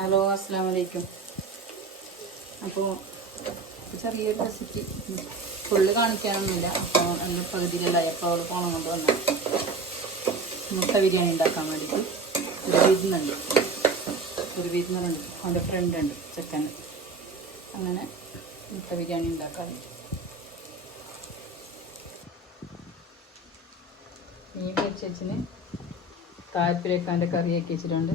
Hello, അസ്സലാമു അലൈക്കും. അപ്പോൾ ചെറിയൊരു റെസിപ്പി ഫുള്ള് കാണിക്കാനൊന്നുമില്ല. അപ്പോൾ നല്ല പകുതിയിലുണ്ടായപ്പോൾ അവൾ പോണം കൊണ്ട് വന്നാൽ മുട്ട ബിരിയാണി ഉണ്ടാക്കാൻ വേണ്ടിയിട്ട് ഒരു വീട്ടിന്നുണ്ട് അവൻ്റെ ഫ്രണ്ട് ഉണ്ട് ചെക്കൻ. അങ്ങനെ മുട്ട ബിരിയാണി ഉണ്ടാക്കാൻ മീൻ പൊരിച്ചതിന് താല്പര്യക്കാൻ്റെ കറിയൊക്കെ വെച്ചിട്ടുണ്ട്,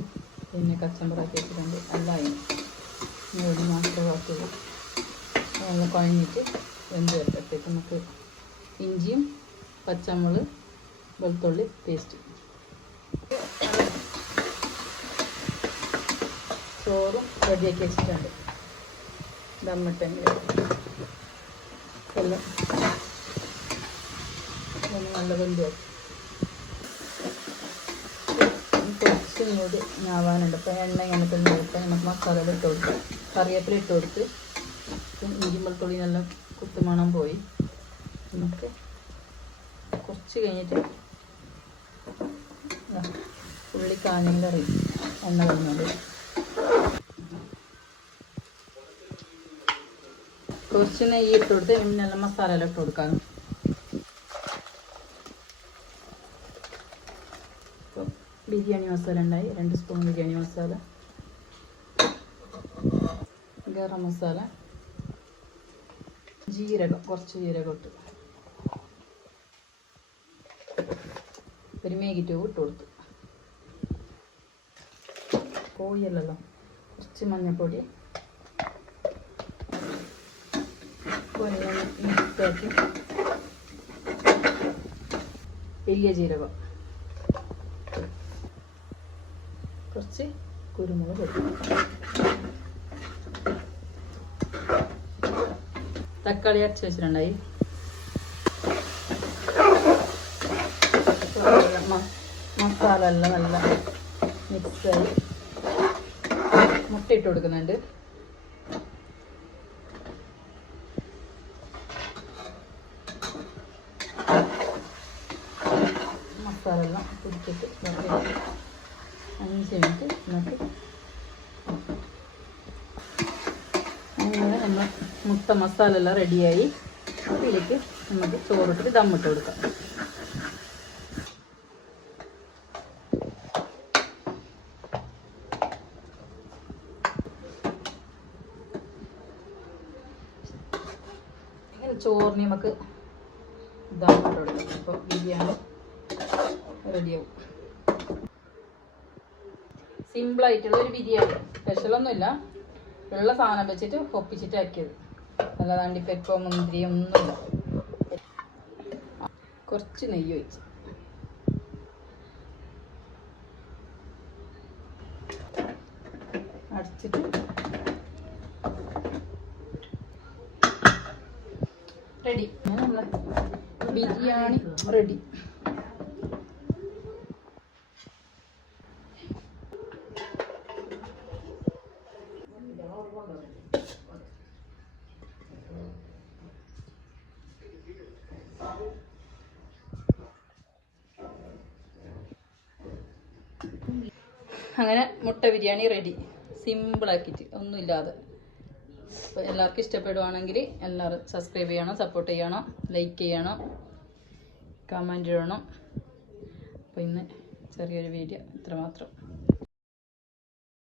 പിന്നെ കച്ചമ്പറൊക്കെ വെച്ചിട്ടുണ്ട്. എല്ലാം ഇനി ഒരു മാത്രമേ ബാക്കിയുള്ളൂ. നല്ല കുഴഞ്ഞിട്ട് വെന്ത് വരുമ്പോഴത്തേക്ക് നമുക്ക് ഇഞ്ചിയും പച്ചമുളക് വെളുത്തുള്ളി പേസ്റ്റ്, ചോറും റെഡിയാക്കി വെച്ചിട്ടുണ്ട്. ദമ്മിട്ടെങ്കിൽ എല്ലാം നല്ല വെന്ത് വരും. കുറച്ച് ഇങ്ങോട്ട് ഞാവാനുണ്ട്. അപ്പോൾ എണ്ണ ഇങ്ങനെ തന്നെ എടുത്താൽ നമുക്ക് മസാല ഇട്ട് കൊടുക്കാം. കറിവേപ്പില ഇട്ട് കൊടുത്ത് ഇഞ്ചി വെളുത്തുള്ളി നല്ല കുത്തുമണം പോയി നമുക്ക് കുറച്ച് കഴിഞ്ഞിട്ട് ഉള്ളി കാഞ്ഞിൻ്റെ അറിയും എണ്ണ വന്നത് കുറച്ച് നെയ്യ് ഇട്ട് കൊടുത്ത് നല്ല മസാല എല്ലാം ഇട്ട് കൊടുക്കാം. അപ്പോൾ ബിരിയാണി മസാല ഉണ്ടായി, 2 സ്പൂൺ ബിരിയാണി മസാല, ഗരം മസാല, ജീരകം, കുറച്ച് ജീരകം ഇട്ട്, ഒരു മേഗി ട്യൂബ് ഇട്ട് കൊടുത്തു. കോഴിയല്ലല്ലോ, കുറച്ച് മഞ്ഞൾപ്പൊടി, മിക്സാക്കി വലിയ ജീരകം, കുറച്ച് കുരുമുളക് പൊടി, തക്കാളി അരച്ച് വെച്ചിട്ടുണ്ടായി. മസാല എല്ലാം നല്ല മിക്സായി മുട്ട ഇട്ട് കൊടുക്കുന്നുണ്ട്. മസാല എല്ലാം പിടിച്ചിട്ട് 5 മിനിറ്റ് നമുക്ക് അങ്ങനെ നമ്മൾ മുട്ട മസാല എല്ലാം റെഡിയായി. അതിലേക്ക് നമുക്ക് ചോറിട്ടിട്ട് ദമ്മിട്ട് കൊടുക്കാം. ചോറിന് നമുക്ക് ദമ്മിട്ട് കൊടുക്കാം. അപ്പോൾ ബിരിയാണി റെഡിയാവും. സിമ്പിളായിട്ടുള്ള ഒരു ബിരിയാണി, സ്പെഷ്യലൊന്നുമില്ല, ഉള്ള സാധനം വെച്ചിട്ട് ഒപ്പിച്ചിട്ട് ആക്കിയത്. നല്ല അണ്ടിപ്പരിപ്പോ മുന്തിരിയോ ഒന്നുമില്ല. കുറച്ച് നെയ്യ് ഒഴിച്ച് അടച്ചിട്ട് റെഡി. നമ്മളെ ബിരിയാണി റെഡി. അങ്ങനെ മുട്ട ബിരിയാണി റെഡി, സിമ്പിളാക്കിയിട്ട് ഒന്നുമില്ലാതെ. അപ്പോൾ എല്ലാവർക്കും ഇഷ്ടപ്പെടുവാണെങ്കിൽ എല്ലാവരും സബ്സ്ക്രൈബ് ചെയ്യണം, സപ്പോർട്ട് ചെയ്യണം, ലൈക്ക് ചെയ്യണം, കമൻറ്റ് ഇടണം. അപ്പോൾ ഇന്ന് ചെറിയൊരു വീഡിയോ ഇത്രമാത്രം.